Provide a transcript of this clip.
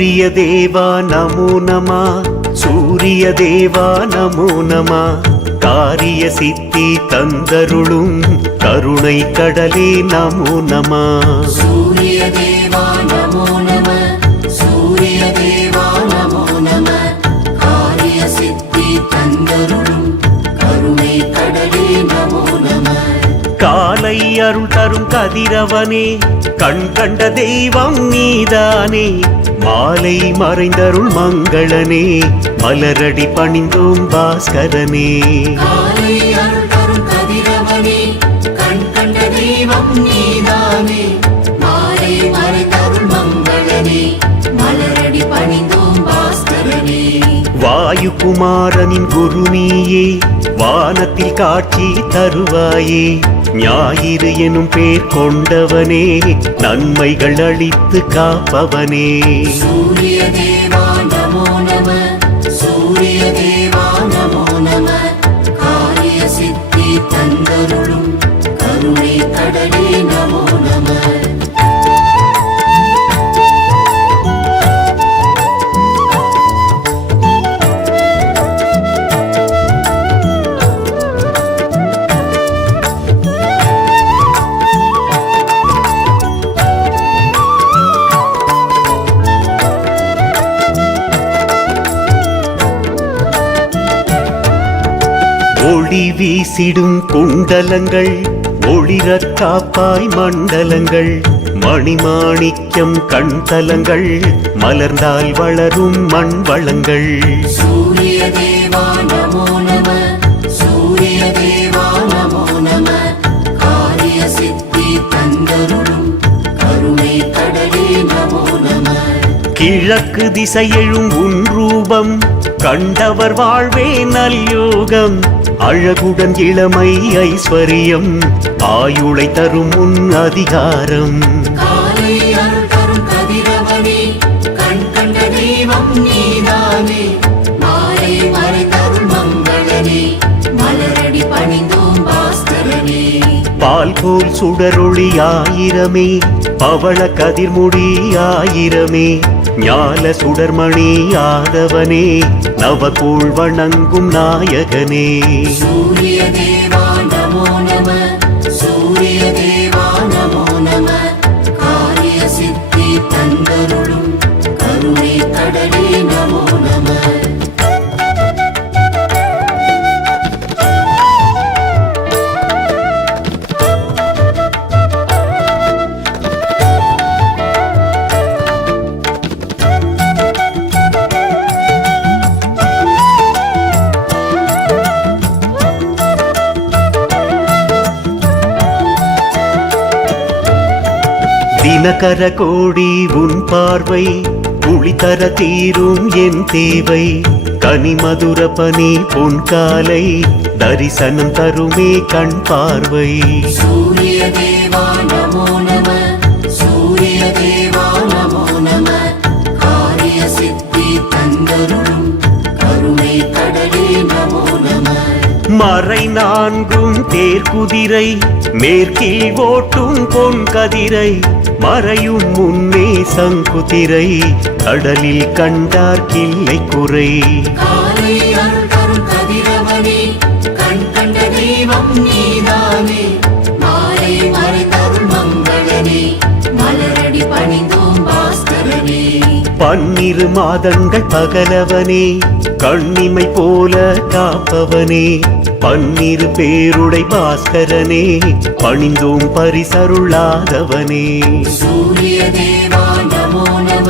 சூரிய தேவா நமோ நம, சூரிய தேவா நமோ நம, காரிய சித்தி தந்தருளும் கருணை கடலே நமோ நம. சூரிய தேவா நமோ நம, சூரிய தேவா நமோ நம, காரிய சித்தி தந்தருளும் கருணை கடலே நமோ நம. காலை அருள் தரும் கதிரவனே, கண் கண்ட தெய்வம் நீதானே, மாலை மறைந்தருள் மங்களனே, மலரடி பணிந்தோம் பாஸ்கரனே. காலை அருள் தரும் கதிரவனே, கண் கண்ட தெய்வம் நீதானே, மாலை மறைந்தருள் மங்களனே, மலரடி பணிந்தோம் பாஸ்கரனே. வாயு குமாரனின் குரு நீயே, வானத்தில் காட்சி தருவாயே, ஞாயிறு எனும் பேர் கொண்டவனே, நன்மைகள் அளித்து காப்பவனே. சூரிய தேவா நமோ நம, சூரிய தேவா நமோ நம, காரிய சித்தி தந்தருளும் கருணை கடலே நமோ நம. ஒளி வீசிடும் குண்டலங்கள், ஒளிரக் காப்பாய் மண்டலங்கள், மணிமாணிக்கம் கண்தலங்கள், மலர்ந்தால் வளரும் மண் வளங்கள். சூரிய தேவா நமோ நம, சூரிய தேவா நமோ நம, காரிய சித்தி தந்தருளும் கருணை கடலே நமோ நம. கிழக்கு திசையெழும் உன் ரூபம், கண்டவர் வாழ்வே நல்யோகம், அழகுடன் இளமை ஐஸ்வரியம், ஆயுளை தரும் உன் அதிகாரம். காலை அருள் தரும் கதிரவனே, கண் கண்ட தெய்வம் நீதானே, மாலை மறைந்தருள் மங்களனே, மலரடி பணிந்தோம் பாஸ்கரனே. பால் போல் சுடரொளி ஆயிரமே, பவள கதிர்முடி ஆயிரமே, ஞால சுடர்மணி ஆதவனே, நவகோள் வணங்கும் நாயகனே. சூரிய தேவா நமோ நம, சூரிய தேவா நமோ நம, காரிய சித்தி தந்தருளும் கருணை கடலே நமோ நம. தினகர கோடி உன் பார்வை, குளித்தர தீரும் என் தேவை, கனிமதுர பனி பொன்காலை, தரிசனம் தருமே கண் பார்வை. சூரிய தேவா நமோ நம, சூரிய தேவா நமோ நம, காரிய சித்தி தந்தருளும் கருணை கடலே நமோ நம. மறை நான்கும் தேர்குதிரை, மேற்கில் ஓட்டும் பொன் கதிரை, மறையும் முன்னே சங்குதிரை, கடலில் கண்டார் கிள்ளை குறை. காலை அருள் தரும் கதிரவனே, கண் கண்ட தெய்வம் நீதானே, மாலை மறைந்தருள் மங்களனே, மலரடி பணிந்தோம் பாஸ்கரனே. பன்னிரு மாதங்கள் பகலவனே, கண்ணிமை போல காப்பவனே, பன்னிரு பேருடை பாஸ்கரனே, பணிந்தோம் பரிசருளாதவனே. சூரிய தேவா நமோ நம,